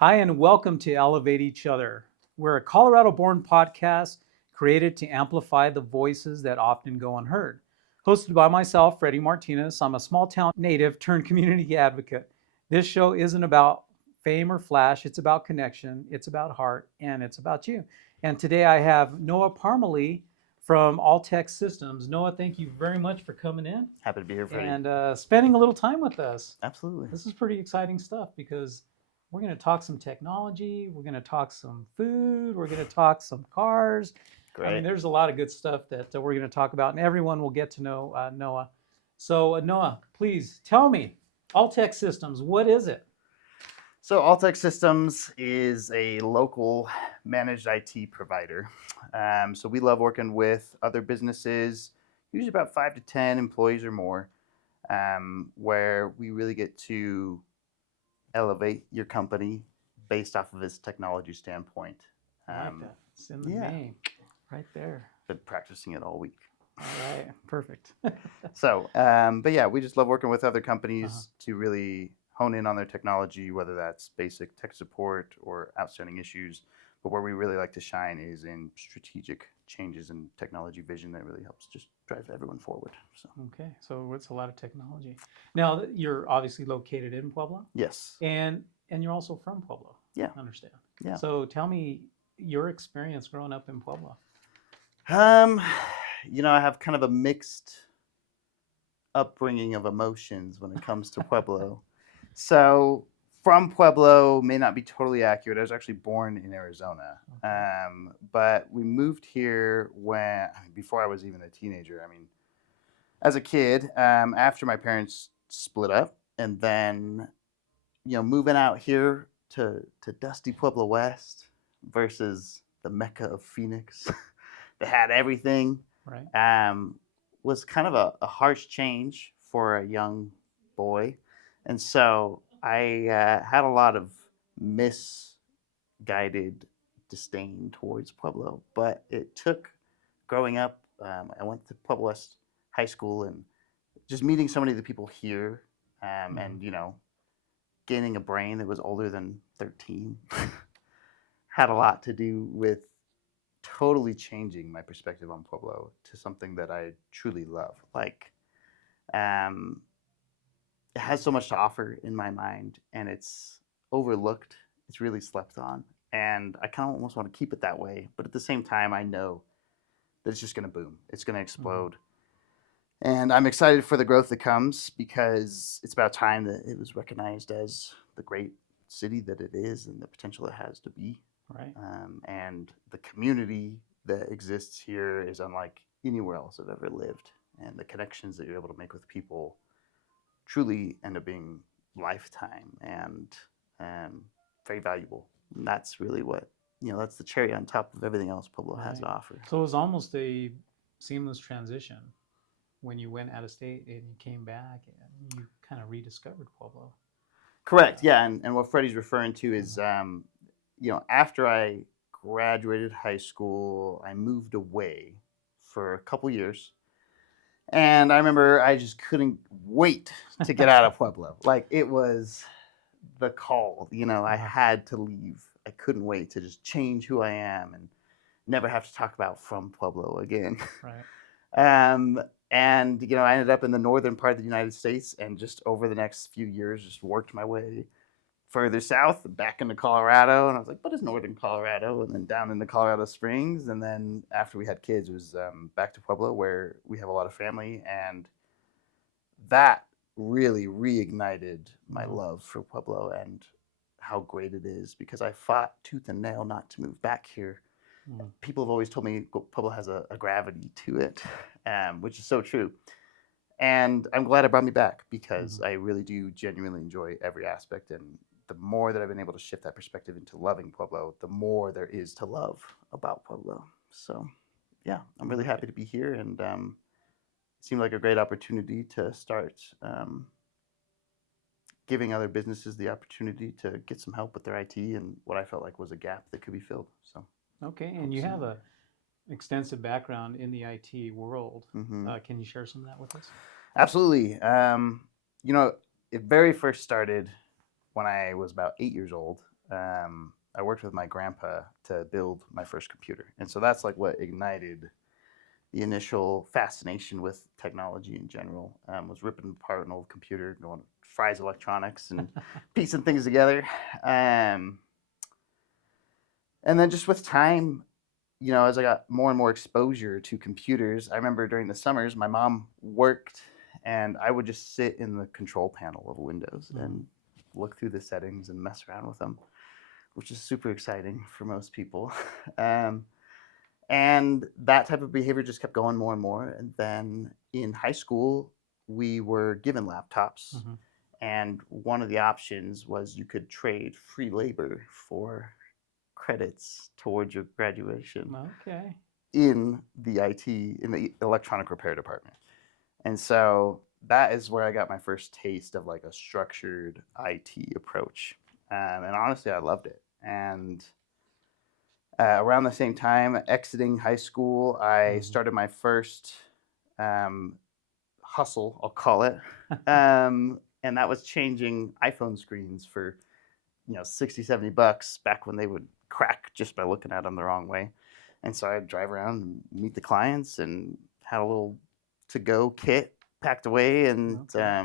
Hi, and welcome to Elevate Each Other. We're a Colorado born podcast created to amplify the voices that often go unheard. Hosted by myself, Freddie Martinez, I'm a small town native turned community advocate. This show isn't about fame or flash, it's about connection, it's about heart, and it's about you. And today I have Noah Parmelee from Alltech Systems. Noah, thank you very much for coming in Happy to be here, Freddie. and spending a little time with us. Absolutely. This is pretty exciting stuff because we're going to talk some technology, we're going to talk some food, we're going to talk some cars. I mean, Great. there's a lot of good stuff that we're going to talk about, and everyone will get to know Noah. So, Noah, please tell me, Alltech Systems, what is it? So, Alltech Systems is a local managed IT provider. So, we love working with other businesses, usually about 5 to 10 employees or more, where we really get to elevate your company based off of its technology standpoint. I like that. It's in the yeah. name, right there. Been practicing it all week. All right, perfect. But yeah, we just love working with other companies to really hone in on their technology, whether that's basic tech support or outstanding issues. But where we really like to shine is in strategic changes in technology vision that really helps just drive everyone forward. So Okay, so it's a lot of technology. Now, you're obviously located in Pueblo, yes, and you're also from Pueblo. yeah, I understand. yeah. So tell me your experience growing up in Pueblo. Um, I have kind of a mixed upbringing of emotions when it comes to Pueblo. So from Pueblo may not be totally accurate. I was actually born in Arizona, but we moved here before I was even a teenager. I mean, as a kid, after my parents split up, and then moving out here to dusty Pueblo West versus the Mecca of Phoenix that had everything. Right. Was kind of a harsh change for a young boy. And so I had a lot of misguided disdain towards Pueblo. But it took growing up, I went to Pueblo West High School and just meeting so many of the people here and, gaining a brain that was older than 13 had a lot to do with totally changing my perspective on Pueblo to something that I truly love. Like, um, it has so much to offer in my mind, and it's overlooked. It's really slept on, and I kind of almost want to keep it that way. But at the same time, I know that it's just going to boom. It's going to explode, and I'm excited for the growth that comes because it's about time that it was recognized as the great city that it is and the potential it has to be. Right. And the community that exists here is unlike anywhere else I've ever lived. And the connections that you're able to make with people truly end up being lifetime and very valuable. And that's really what, that's the cherry on top of everything else Pueblo has to Right. offer. So it was almost a seamless transition when you went out of state and you came back and you kind of rediscovered Pueblo. Correct. Yeah. And what Freddie's referring to is, after I graduated high school, I moved away for a couple years. And I remember I just couldn't wait to get out of Pueblo. Like it was the call, I had to leave. I couldn't wait to just change who I am and never have to talk about from Pueblo again. Right. And I ended up in the northern part of the United States, and just over the next few years, just worked my way further south, back into Colorado, and I was like, "What is northern Colorado?" And then down into Colorado Springs, and then after we had kids, it was back to Pueblo, where we have a lot of family, and that really reignited my love for Pueblo and how great it is because I fought tooth and nail not to move back here. People have always told me Pueblo has a gravity to it, which is so true. And I'm glad it brought me back because I really do genuinely enjoy every aspect. And the more that I've been able to shift that perspective into loving Pueblo, the more there is to love about Pueblo. So, yeah, I'm really happy to be here, and it seemed like a great opportunity to start giving other businesses the opportunity to get some help with their IT and what I felt like was a gap that could be filled. So, Okay, and you have a extensive background in the IT world. Can you share some of that with us? Absolutely. It very first started when I was about 8 years old. I worked with my grandpa to build my first computer, and so that's like what ignited the initial fascination with technology in general. Was ripping apart an old computer, going Fry's Electronics, and piecing things together. Um, and then just with time, as I got more and more exposure to computers, I remember during the summers, my mom worked, and I would just sit in the control panel of Windows and look through the settings and mess around with them, which is super exciting for most people. Um, and that type of behavior just kept going more and more. And then in high school, we were given laptops. Mm-hmm. And one of the options was you could trade free labor for credits towards your graduation Okay. in the in the electronic repair department. And so that is where I got my first taste of like a structured IT approach. And honestly, I loved it. And around the same time, exiting high school, I started my first um, hustle, I'll call it. And that was changing iPhone screens for 60, $70 back when they would crack just by looking at them the wrong way. And so I'd drive around and meet the clients and had a little to-go kit packed away. And Okay.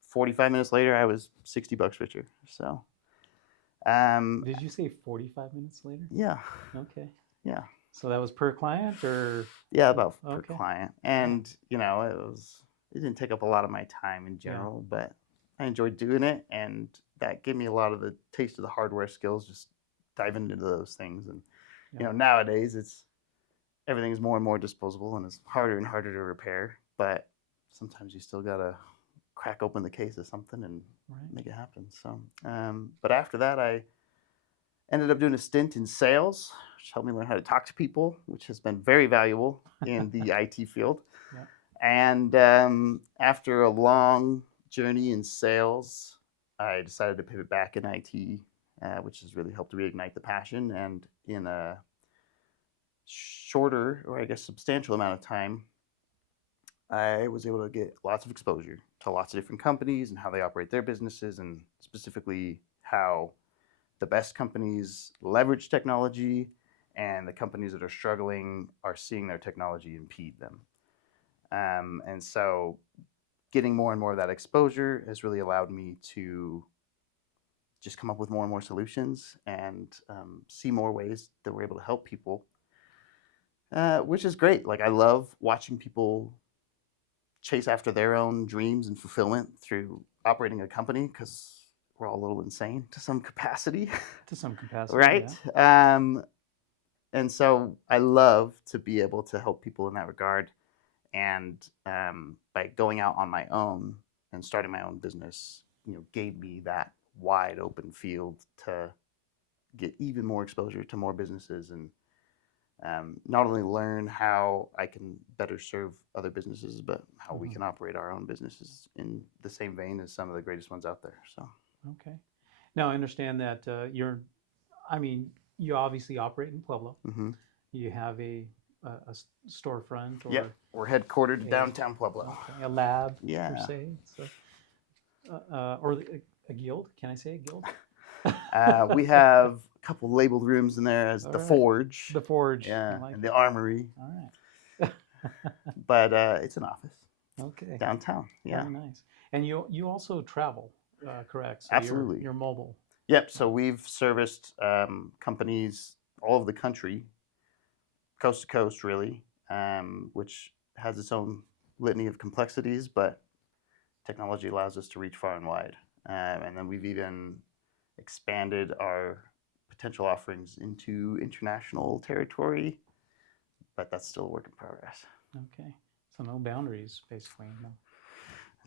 45 minutes later, I was $60 richer. So, Did you say 45 minutes later? yeah, Okay. yeah, So that was per client or? yeah, about per Okay. client. And, it didn't take up a lot of my time in Yeah. general, but I enjoyed doing it. And that gave me a lot of the taste of the hardware skills, just diving into those things. And, Yeah. nowadays everything's more and more disposable and it's harder and harder to repair, but sometimes you still gotta crack open the case of something and Right. make it happen. So, but after that, I ended up doing a stint in sales, which helped me learn how to talk to people, which has been very valuable in the IT field. Yeah. And after a long journey in sales, I decided to pivot back in IT, which has really helped reignite the passion. And in a shorter, or I guess substantial amount of time, I was able to get lots of exposure to lots of different companies and how they operate their businesses, and specifically how the best companies leverage technology and the companies that are struggling are seeing their technology impede them. And so getting more and more of that exposure has really allowed me to just come up with more and more solutions and see more ways that we're able to help people, which is great. Like, I love watching people chase after their own dreams and fulfillment through operating a company, because we're all a little insane to some capacity. To some capacity, Right? And so I love to be able to help people in that regard. And by going out on my own and starting my own business, gave me that wide open field to get even more exposure to more businesses, and not only learn how I can better serve other businesses, but how we can operate our own businesses in the same vein as some of the greatest ones out there. So, Okay. Now I understand that I mean, you obviously operate in Pueblo. mm-hmm. You have a storefront Yep, or we're headquartered in a downtown Pueblo. okay, a lab per Yeah. se. So, or a guild. Can I say a guild? We have a couple labeled rooms in there as All the right. Forge, The Forge. I yeah, like and the it. Armory, All right. but it's an office Okay. downtown. Yeah, Very nice. And you also travel, correct? So absolutely. you're mobile. Yep. So Right. we've serviced companies all over the country, coast to coast, really, which has its own litany of complexities, but technology allows us to reach far and wide. And then we've even expanded our potential offerings into international territory, but that's still a work in progress. Okay. So no boundaries, basically. No.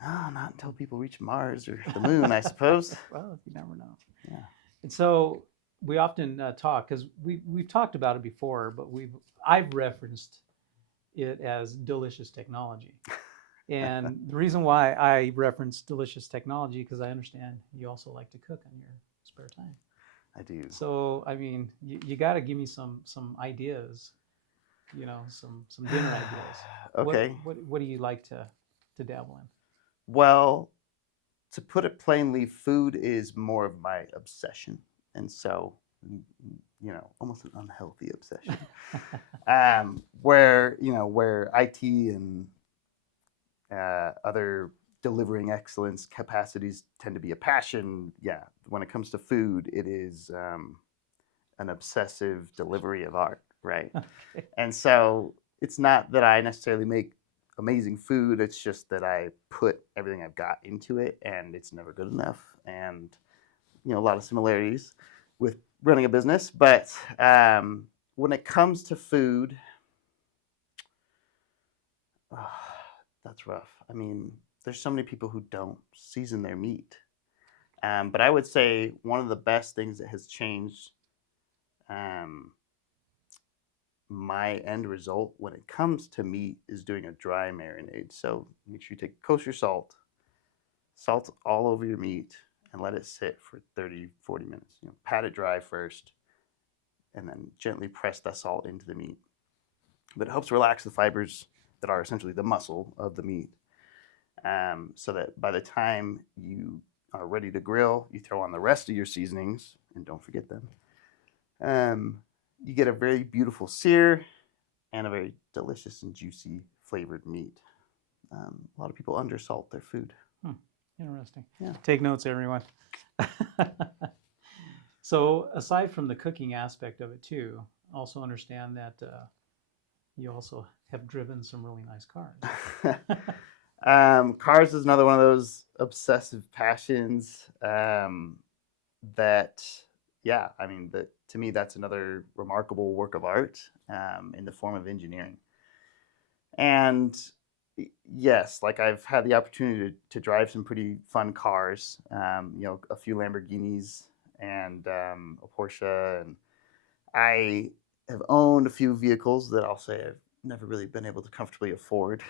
No, not until people reach Mars or the moon, I suppose. Well, you never know. Yeah. And so we often talk because we've talked about it before, but I've referenced it as delicious technology. And the reason why I reference delicious technology because I understand you also like to cook on your spare time. I do. So I mean, you got to give me some ideas, some dinner ideas. Okay. What do you like to dabble in? Well, to put it plainly, food is more of my obsession. And so, almost an unhealthy obsession. Where IT and other delivering excellence capacities tend to be a passion. Yeah, when it comes to food, it is an obsessive delivery of art, right? Okay. And so it's not that I necessarily make amazing food. It's just that I put everything I've got into it, and it's never good enough. And a lot of similarities with running a business. But when it comes to food, that's rough. I mean, there's so many people who don't season their meat. But I would say one of the best things that has changed um, my end result when it comes to meat is doing a dry marinade. So make sure you take kosher salt all over your meat, and let it sit for 30, 40 minutes. Pat it dry first, and then gently press the salt into the meat. But it helps relax the fibers that are essentially the muscle of the meat, so that by the time you are ready to grill, you throw on the rest of your seasonings, and don't forget them. You get a very beautiful sear and a very delicious and juicy flavored meat. A lot of people undersalt their food. Interesting. Yeah. Take notes, everyone. So, aside from the cooking aspect of it, too, also understand that you also have driven some really nice cars. Cars is another one of those obsessive passions that, yeah, I mean, to me, that's another remarkable work of art in the form of engineering. And yes, like I've had the opportunity to drive some pretty fun cars, a few Lamborghinis and a Porsche. And I have owned a few vehicles that I'll say I've never really been able to comfortably afford,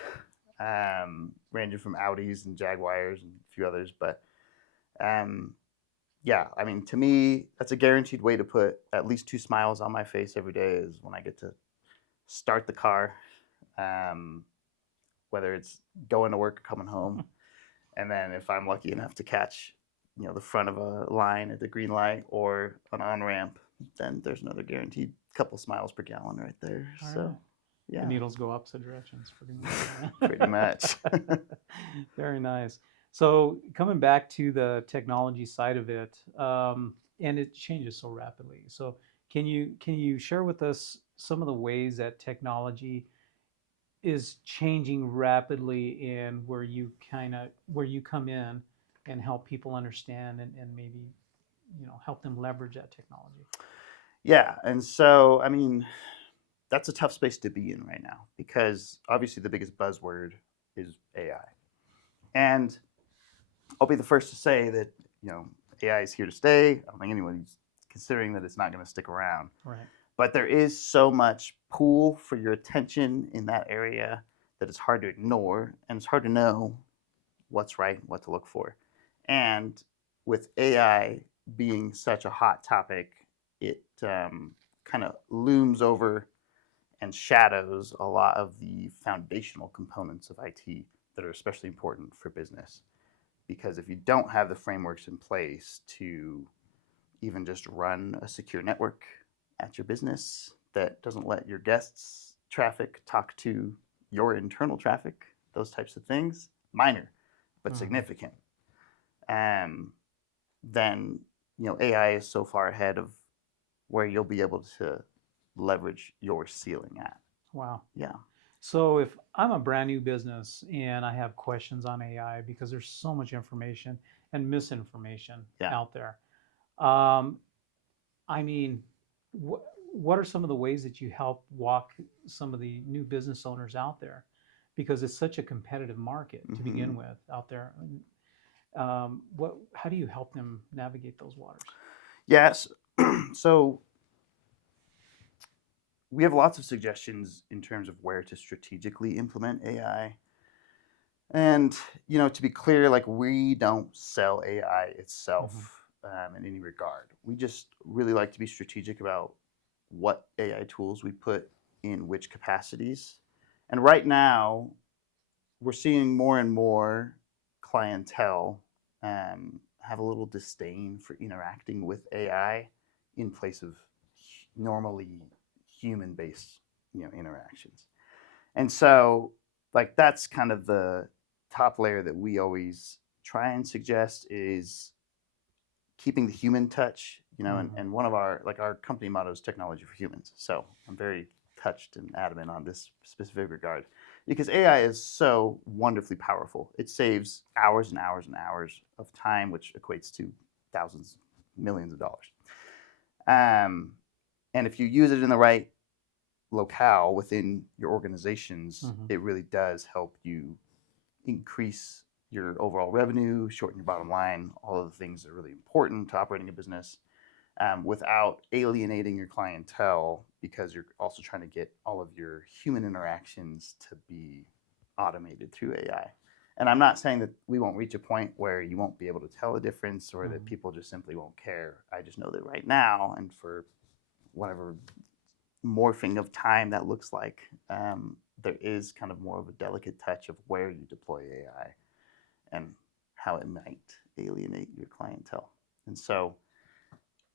ranging from Audis and Jaguars and a few others. But yeah, I mean, to me, that's a guaranteed way to put at least 2 smiles on my face every day is when I get to start the car, whether it's going to work or coming home. And then if I'm lucky enough to catch, the front of a line at the green light or an on ramp, then there's another guaranteed couple smiles per gallon right there. All So, right. yeah. The needles go opposite directions, pretty much. Pretty much. Very nice. So coming back to the technology side of it, and it changes so rapidly. So can you share with us some of the ways that technology is changing rapidly, and where you come in and help people understand, and maybe help them leverage that technology? Yeah. And so, I mean, that's a tough space to be in right now because obviously the biggest buzzword is AI. And I'll be the first to say that, AI is here to stay. I don't think anyone's considering that it's not going to stick around. Right. But there is so much pool for your attention in that area that it's hard to ignore, and it's hard to know what's right and what to look for. And with AI being such a hot topic, it kind of looms over and shadows a lot of the foundational components of IT that are especially important for business. Because if you don't have the frameworks in place to even just run a secure network at your business that doesn't let your guests' traffic talk to your internal traffic, those types of things, minor but significant, then AI is so far ahead of where you'll be able to leverage your ceiling at. Wow. Yeah. So if I'm a brand new business and I have questions on AI because there's so much information and misinformation Yeah. out there, um, I mean, what are some of the ways that you help walk some of the new business owners out there? Because it's such a competitive market to begin with out there. How do you help them navigate those waters? Yes. So we have lots of suggestions in terms of where to strategically implement AI. And, to be clear, like we don't sell AI itself in any regard. We just really like to be strategic about what AI tools we put in which capacities. And right now, we're seeing more and more clientele have a little disdain for interacting with AI in place of normally human-based, interactions. And so, like, that's kind of the top layer that we always try and suggest is keeping the human touch, and one of our company motto is technology for humans. So I'm very touched and adamant on this specific regard because AI is so wonderfully powerful. It saves hours and hours and hours of time, which equates to thousands, millions of dollars. And if you use it in the right locale within your organizations, it really does help you increase your overall revenue, shorten your bottom line, all of the things that are really important to operating a business, without alienating your clientele, because you're also trying to get all of your human interactions to be automated through AI. And I'm not saying that we won't reach a point where you won't be able to tell a difference or that people just simply won't care. I just know that right now, and for whatever morphing of time that looks like, there is kind of more of a delicate touch of where you deploy AI and how it might alienate your clientele. And so,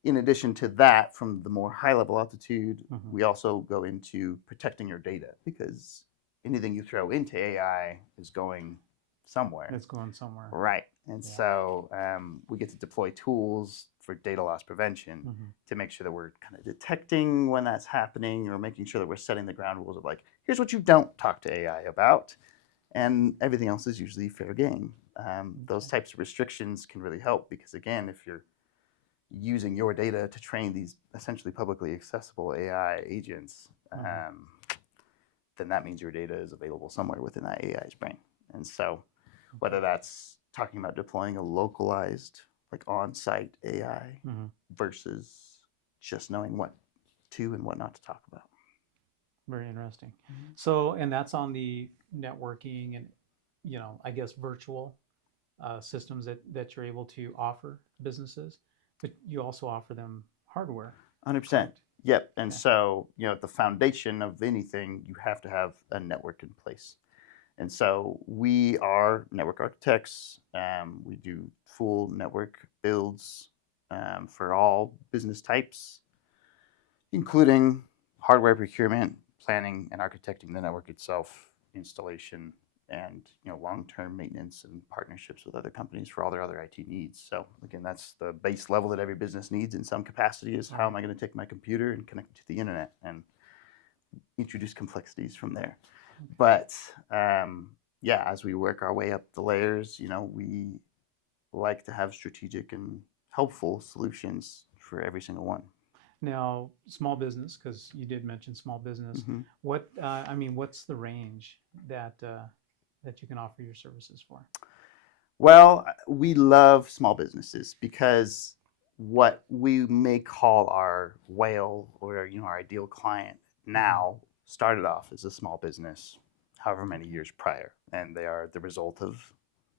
in addition to that, from the more high level altitude, we also go into protecting your data, because anything you throw into AI is going somewhere. It's going somewhere. Right. And so we get to deploy tools for data loss prevention to make sure that we're kind of detecting when that's happening, or making sure that we're setting the ground rules of like, here's what you don't talk to AI about, and everything else is usually fair game. Those types of restrictions can really help, because again, if you're using your data to train these essentially publicly accessible AI agents, then that means your data is available somewhere within that AI's brain. And so whether that's talking about deploying a localized, like on-site AI versus just knowing what to and what not to talk about. Very interesting. So, and that's on the networking and, I guess virtual systems that you're able to offer businesses, but you also offer them hardware. 100%. correct? Yep. And so, at the foundation of anything, you have to have a network in place. And so we are network architects. We do full network builds for all business types, including hardware procurement, planning and architecting the network itself, installation, and long-term maintenance and partnerships with other companies for all their other IT needs. So again, that's the base level that every business needs in some capacity, is how am I going to take my computer and connect it to the internet and introduce complexities from there. But as we work our way up the layers, we like to have strategic and helpful solutions for every single one. Now, small business, because you did mention small business. What's the range that you can offer your services for? Well, we love small businesses because what we may call our whale, or our ideal client now, started off as a small business however many years prior, and they are the result of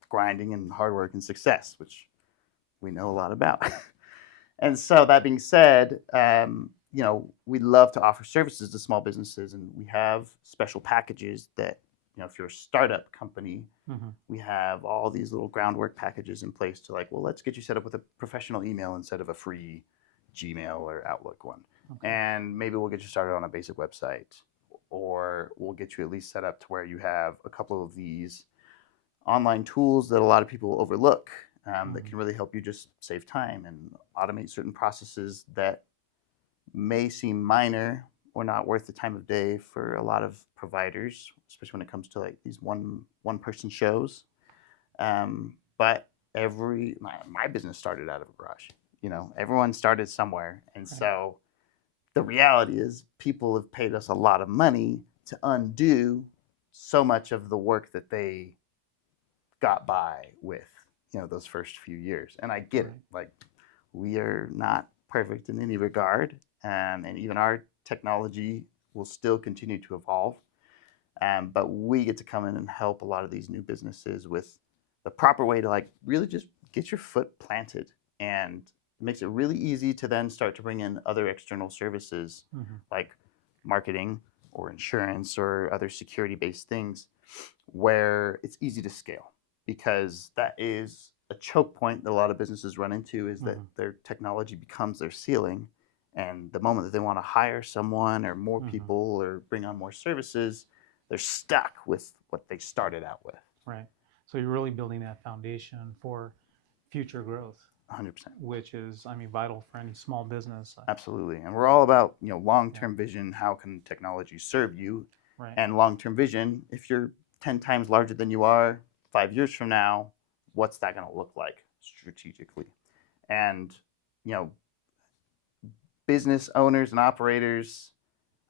grinding and hard work and success, which we know a lot about. And so that being said, we love to offer services to small businesses, and we have special packages that, if you're a startup company, we have all these little groundwork packages in place to let's get you set up with a professional email instead of a free Gmail or Outlook one. Okay. And maybe we'll get you started on a basic website, or we'll get you at least set up to where you have a couple of these online tools that a lot of people overlook, that can really help you just save time and automate certain processes that may seem minor or not worth the time of day for a lot of providers, especially when it comes to these one-person shows. But my business started out of a garage. Everyone started somewhere, and so the reality is people have paid us a lot of money to undo so much of the work that they got by with, those first few years. And I get it. We are not perfect in any regard, and even our technology will still continue to evolve. But we get to come in and help a lot of these new businesses with the proper way to really just get your foot planted, and it makes it really easy to then start to bring in other external services like marketing or insurance or other security-based things, where it's easy to scale, because that is a choke point that a lot of businesses run into is that Mhm. their technology becomes their ceiling. And the moment that they want to hire someone or more Mhm. people or bring on more services, they're stuck with what they started out with. Right. So you're really building that foundation for future growth, 100%. which is, I mean, vital for any small business. Absolutely. And we're all about, Yeah. long-term vision. How can technology serve you? Right. And long-term vision, if you're 10 times larger than you are 5 years from now, what's that going to look like strategically? And, you know, business owners and operators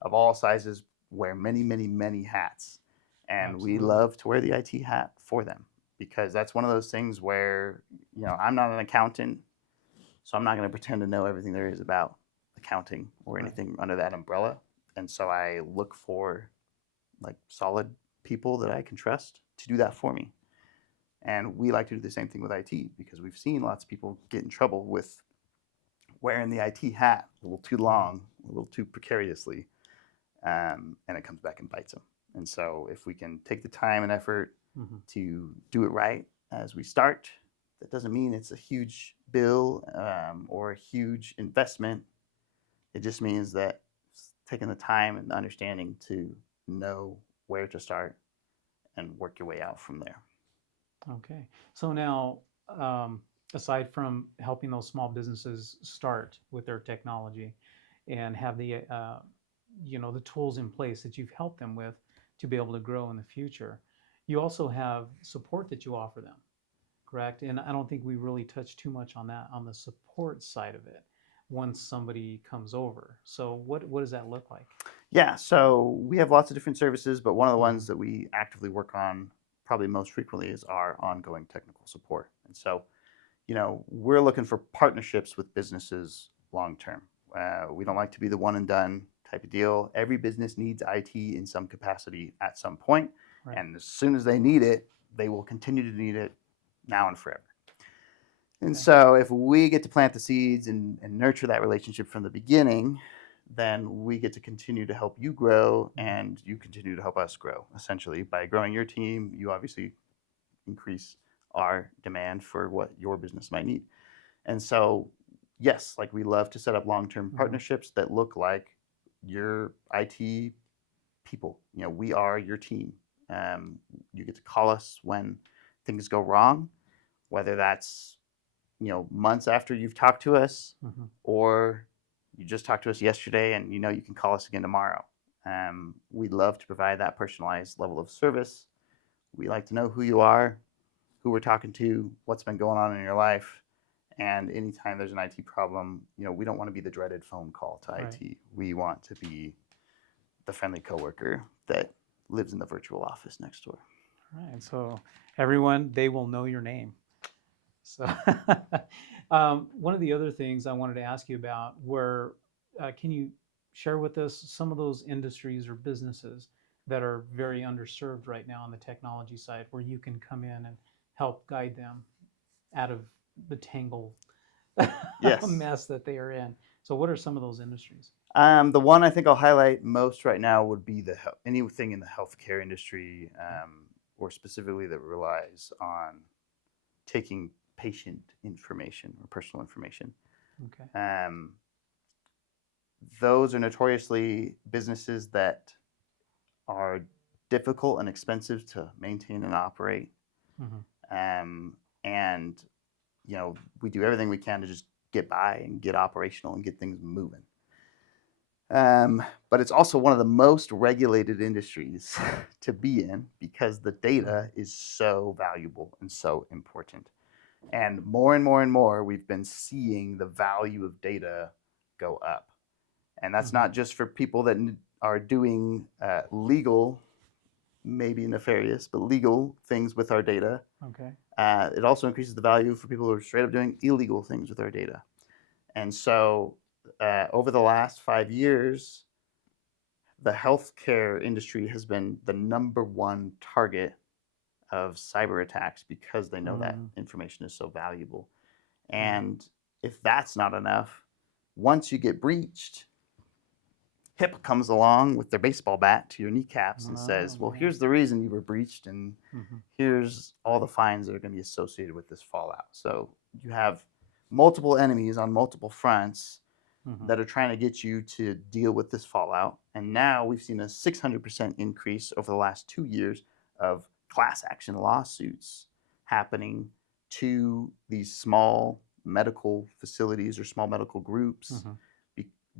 of all sizes wear many, many, many hats. And we Absolutely. love to wear the IT hat for them because that's one of those things where, I'm not an accountant, so I'm not going to pretend to know everything there is about accounting or Right. anything under that umbrella. And so I look for like solid people that I can trust to do that for me. And we like to do the same thing with IT because we've seen lots of people get in trouble with wearing the IT hat a little too long, a little too precariously, and it comes back and bites them. And so if we can take the time and effort Mm-hmm. to do it right as we start, that doesn't mean it's a huge bill or a huge investment. It just means that taking the time and the understanding to know where to start and work your way out from there. Okay. So now, aside from helping those small businesses start with their technology and have the tools in place that you've helped them with to be able to grow in the future, you also have support that you offer them, correct? And I don't think we really touched too much on that on the support side of it once somebody comes over. So what does that look like? Yeah, so we have lots of different services, but one of the Mm-hmm. ones that we actively work on probably most frequently is our ongoing technical support. And so, we're looking for partnerships with businesses long term. We don't like to be the one and done type of deal. Every business needs IT in some capacity at some point, Right. and as soon as they need it, they will continue to need it now and forever. And Okay. so, if we get to plant the seeds and nurture that relationship from the beginning, then we get to continue to help you grow Mm-hmm. and you continue to help us grow. Essentially, by growing your team, you obviously increase our demand for what your business might need. And so, yes, like we love to set up long term Mm-hmm. partnerships that look like your IT people. We are your team. Um, you get to call us when things go wrong, whether that's months after you've talked to us, Mm-hmm. or you just talked to us yesterday and you can call us again tomorrow. We love to provide that personalized level of service. We like to know who you are, who we're talking to, what's been going on in your life. And anytime there's an IT problem, we don't want to be the dreaded phone call to Right. IT. We want to be the friendly coworker that lives in the virtual office next door. Right. So everyone, they will know your name. So one of the other things I wanted to ask you about were, can you share with us some of those industries or businesses that are very underserved right now on the technology side, where you can come in and help guide them out of the tangled Yes. mess that they are in? So, what are some of those industries? The one I think I'll highlight most right now would be anything in the healthcare industry, Okay. or specifically that relies on taking patient information or personal information. Okay. Um, those are notoriously businesses that are difficult and expensive to maintain and operate. Mm-hmm. And we do everything we can to just get by and get operational and get things moving. But it's also one of the most regulated industries to be in because the data is so valuable and so important. And more, we've been seeing the value of data go up. And that's Mm-hmm. not just for people that are doing legal, maybe nefarious, but legal things with our data. Okay. It also increases the value for people who are straight up doing illegal things with our data. And so, over the last 5 years, the healthcare industry has been the number one target of cyber attacks because they know that Mm-hmm. information is so valuable. Right. And if that's not enough, once you get breached, HIP comes along with their baseball bat to your kneecaps and says, Oh, well, man. here's the reason you were breached, and Mhm. here's all the fines that are going to be associated with this fallout. So you have multiple enemies on multiple fronts Mhm. that are trying to get you to deal with this fallout. And now we've seen a 600% increase over the last 2 years of class action lawsuits happening to these small medical facilities or small medical groups Mhm.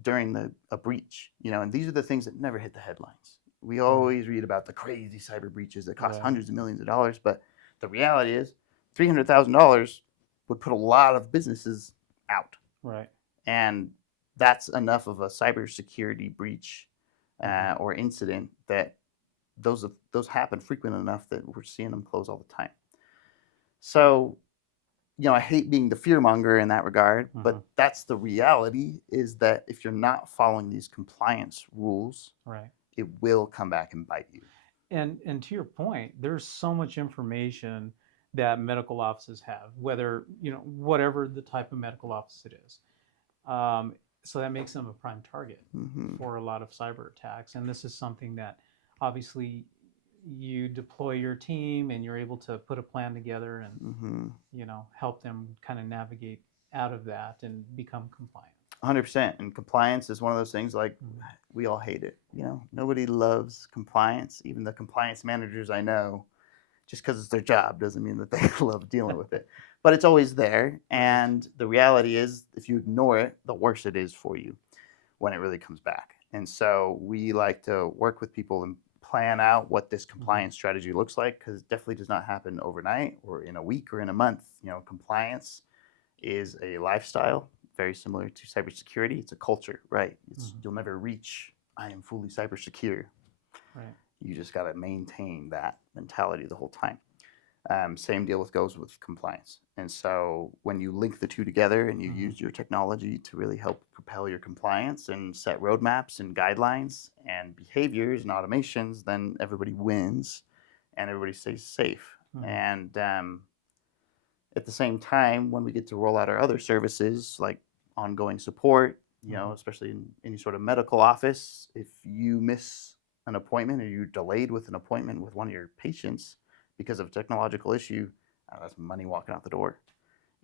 during a breach. And these are the things that never hit the headlines. We Right. always read about the crazy cyber breaches that cost Right. hundreds of millions of dollars, but the reality is $300,000 would put a lot of businesses out. Right. And that's enough of a cybersecurity breach Mhm. or incident that those happen frequent enough that we're seeing them close all the time. So, I hate being the fear monger in that regard, but Mhm. that's the reality, is that if you're not following these compliance rules, Right. it will come back and bite you. And to your point, there's so much information that medical offices have, whether, whatever the type of medical office it is. Um, so that makes them a prime target Mm-hmm. for a lot of cyber attacks. And this is something that obviously you deploy your team and you're able to put a plan together and, Mm-hmm. help them kind of navigate out of that and become compliant. 100%. And compliance is one of those things, like, Mhm. we all hate it. Nobody loves compliance. Even the compliance managers I know, just because it's their job doesn't mean that they love dealing with it. But it's always there. Right. And the reality is, if you ignore it, the worse it is for you when it really comes back. And so we like to work with people and plan out what this compliance strategy looks like, because it definitely does not happen overnight or in a week or in a month. Compliance is a lifestyle, very similar to cybersecurity. It's a culture, right? You'll never reach, I am fully cyber secure. Right. You just got to maintain that mentality the whole time. Same deal goes with compliance. And so when you link the two together and you use your technology to really help propel your compliance and set roadmaps and guidelines and behaviors and automations, then everybody wins and everybody stays safe. And at the same time, when we get to roll out our other services like ongoing support, especially in any sort of medical office, if you miss an appointment or you're delayed with an appointment with one of your patients because of a technological issue, that's money walking out the door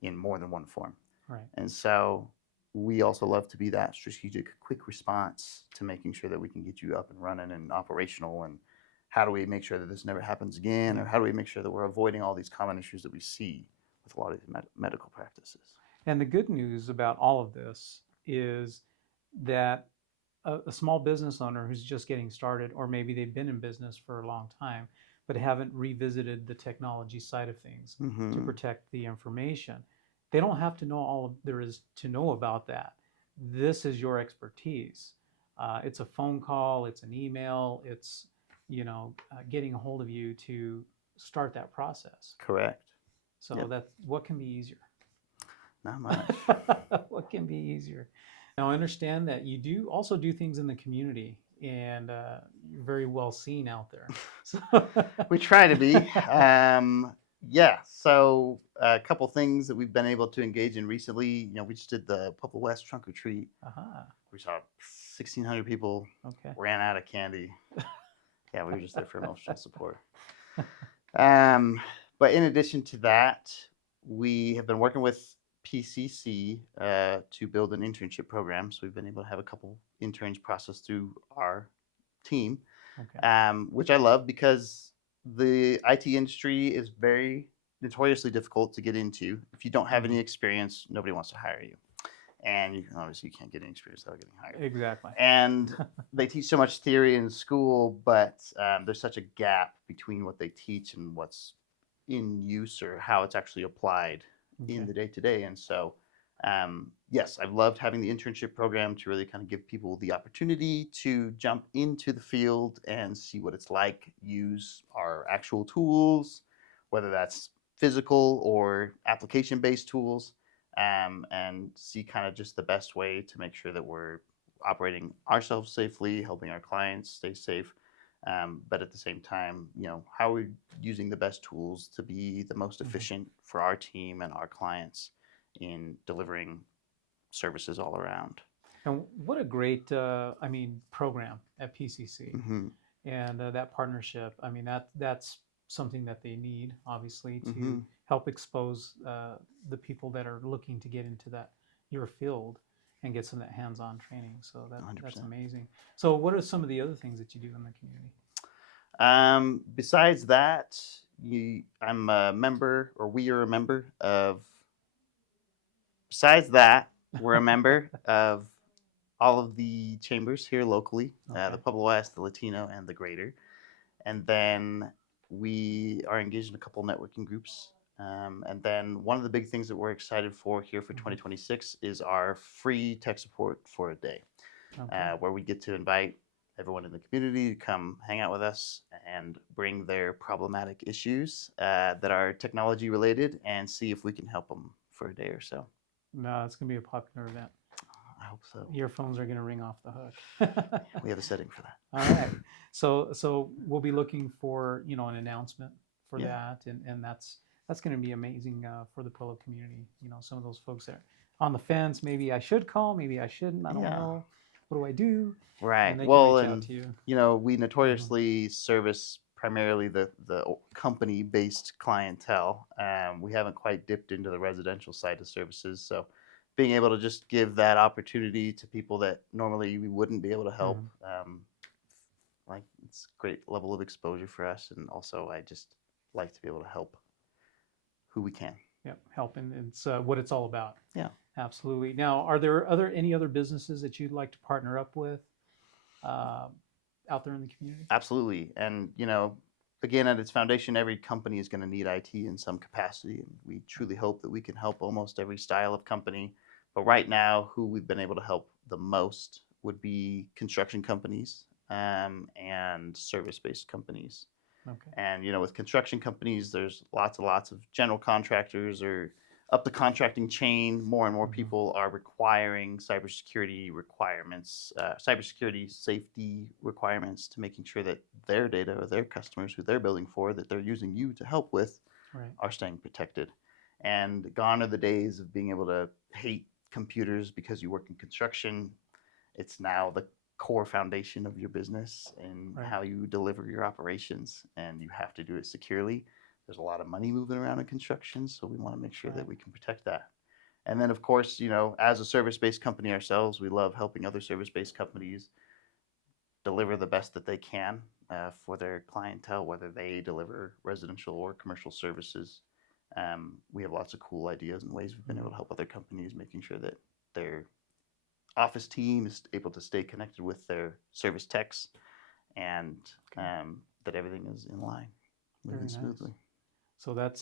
in more than one form. Right. And so we also love to be that strategic, quick response to making sure that we can get you up and running and operational. And how do we make sure that this never happens again? Or how do we make sure that we're avoiding all these common issues that we see with a lot of these medical practices? And the good news about all of this is that a small business owner who's just getting started, or maybe they've been in business for a long time, but haven't revisited the technology side of things to Mm-hmm. protect the information, they don't have to know all there is to know about that. This is your expertise. It's a phone call, it's an email, it's getting a hold of you to start that process. Correct. So Yep. that's what can be easier. Not much. What can be easier? Now, I understand that you do also do things in the community, and you're very well seen out there. So, We try to be. Yeah. So a couple things that we've been able to engage in recently. We just did the Pueblo West trunk or treat. aha, We saw 1,600 people, okay. ran out of candy. Yeah, we were just there for emotional support. Um, but in addition to that, we have been working with PCC to build an internship program. So we've been able to have a couple interns process through our team, Okay. which I love, because the IT industry is very notoriously difficult to get into. If you don't have any experience, nobody wants to hire you. And obviously you can't get any experience without getting hired. Exactly. And they teach so much theory in school, but there's such a gap between what they teach and what's in use or how it's actually applied in Okay. the day to day. And so, yes, I've loved having the internship program to really kind of give people the opportunity to jump into the field and see what it's like, use our actual tools, whether that's physical or application based tools, and see kind of just the best way to make sure that we're operating ourselves safely, helping our clients stay safe. But at the same time, how are we using the best tools to be the most efficient for our team and our clients in delivering services all around? And what a great, program at PCC, Hmm. and that partnership. I mean, that's something that they need, obviously, to Hmm. help expose the people that are looking to get into that your field and get some of that hands-on training. So that's 100%. amazing. So, what are some of the other things that you do in the community? Besides that, I'm a member, or we are a member of. Besides that, we're a member of all of the chambers here locally, Okay. the Pueblo West, the Latino, and the Greater. And then we are engaged in a couple networking groups. And then one of the big things that we're excited for here for Hmm. 2026 is our free tech support for a day, Okay. where we get to invite everyone in the community to come hang out with us and bring their problematic issues that are technology related and see if we can help them for a day or so. No, it's gonna be a popular event. I hope so. Your phones are gonna ring off the hook. We have a setting for that. All right. So we'll be looking for an announcement for Yeah. that, and that's going to be amazing for the Pueblo community. Some of those folks that are on the fence. Maybe I should call. Maybe I shouldn't. I don't Yeah. know. What do I do? And Right. they can Well, reach out and to you. we Hmm. notoriously service primarily the company based clientele. We haven't quite dipped into the residential side of services, so being able to just give that opportunity to people that normally we wouldn't be able to help, Hmm. like it's a great level of exposure for us, and also I just like to be able to help who we can. Yep, helping. It's what it's all about. Yeah. Absolutely. Now, are there any other businesses that you'd like to partner up with uh, out there in the community? Absolutely. And, again, at its foundation, every company is going to need IT in some capacity. And we truly hope that we can help almost every style of company. But right now, who we've been able to help the most would be construction companies, and service based companies. Okay. And with construction companies, there's lots and lots of general contractors or up the contracting chain. More and more Hmm. people are requiring cybersecurity requirements, cybersecurity safety requirements to making sure that their data or their customers who they're building for, that they're using you to help with, Right. are staying protected. And gone are the days of being able to hate computers because you work in construction. It's now the core foundation of your business and Right. how you deliver your operations, and you have to do it securely. There's a lot of money moving around in construction, so we want to make sure that Right. we can protect that. And then, of course, as a service based company ourselves, we love helping other service based companies deliver the best that they can for their clientele, whether they deliver residential or commercial services. We have lots of cool ideas and ways we've been able Mhm. to help other companies, making sure that their office team is able to stay connected with their service techs, and Okay. that everything is in line, moving Very nice. smoothly. So that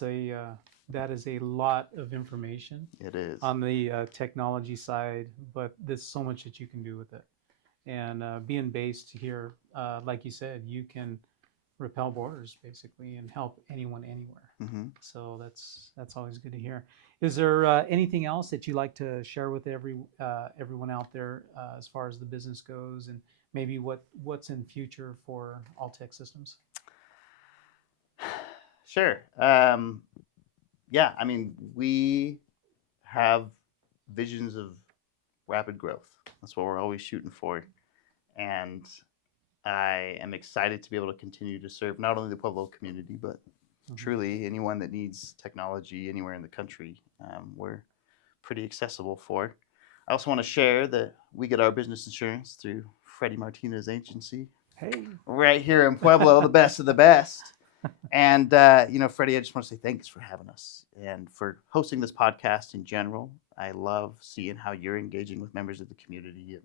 is a lot of information It is. on the technology side, but there's so much that you can do with it. And being based here, like you said, you can repel borders basically and help anyone anywhere. Hmm. So that's always good to hear. Is there anything else that you like to share with everyone out there as far as the business goes, and maybe what's in future for Alltech Systems? Sure. Yeah, I mean, we have visions of rapid growth. That's what we're always shooting for. And I am excited to be able to continue to serve not only the Pueblo community, but Hmm. truly anyone that needs technology anywhere in the country. We're pretty accessible for. I also want to share that we get our business insurance through Freddie Martinez Agency Hey. right here in Pueblo, the best of the best. And, Freddie, I just want to say thanks for having us and for hosting this podcast in general. I love seeing how you're engaging with members of the community.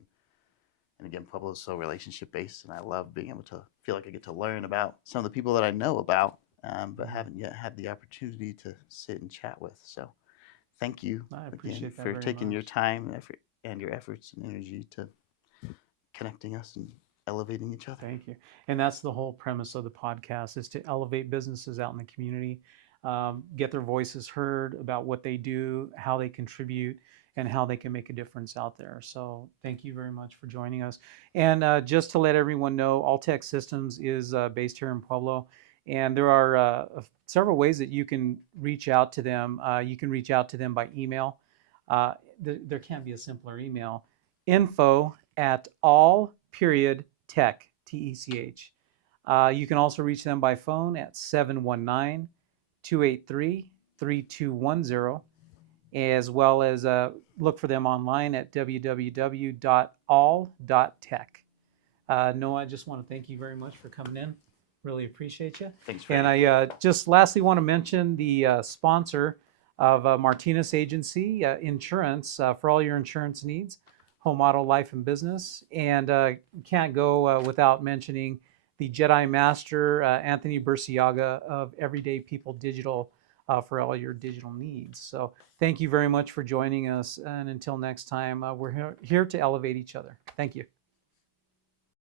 And again, Pueblo is so relationship based, and I love being able to feel like I get to learn about some of the people that I know about, but Mhm. haven't yet had the opportunity to sit and chat with. So thank you I again appreciate that for very taking your much. time and effort and your efforts and energy to connecting us and elevating each other. Thank you. And that's the whole premise of the podcast is to elevate businesses out in the community, get their voices heard about what they do, how they contribute, and how they can make a difference out there. So thank you very much for joining us. And just to let everyone know, Alltech Systems is based here in Pueblo. And there are several ways that you can reach out to them. You can reach out to them by email. There can't be a simpler email. info@all-tech, T-E-C-H. You can also reach them by phone at 719-283-3210, as well as look for them online at www.all.tech. Noah, I just want to thank you very much for coming in. Really appreciate you. Thanks for And I just lastly want to mention the sponsor of Martinez Agency Insurance for all your insurance needs, home, auto, life, and business. And can't go without mentioning the Jedi Master, Anthony Burciaga of Everyday People Digital, for all your digital needs. So thank you very much for joining us. And until next time, we're here to elevate each other. Thank you.